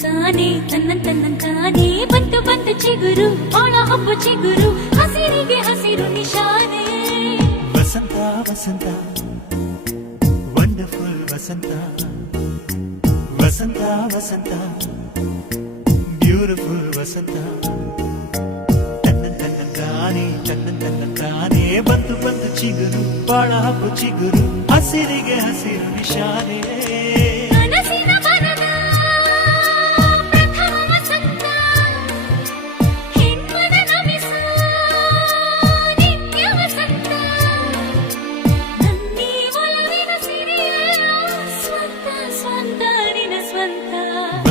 ತನ್ನಂತಾನೆ ಬಂತು ಬಂತು ಚಿಗುರು ಬಾಳ ಹಬ್ಬ ಚಿಗುರು ಹಸಿರಿಗೆ ಹಸಿರು ನಿಶಾನೆ ವಸಂತ ವಸಂತ ವಂಡರ್ಫುಲ್ ವಸಂತ ವಸಂತ ವಸಂತ ಬ್ಯೂಟಿಫುಲ್ ವಸಂತ ತನ್ನಂತಾನೆ ಬಂತು ಬಂತು ಚಿಗುರು ಬಾಳ ಹಬ್ಬ ಚಿಗುರು ಹಸಿರಿಗೆ ಹಸಿರು ನಿಶಾನೆ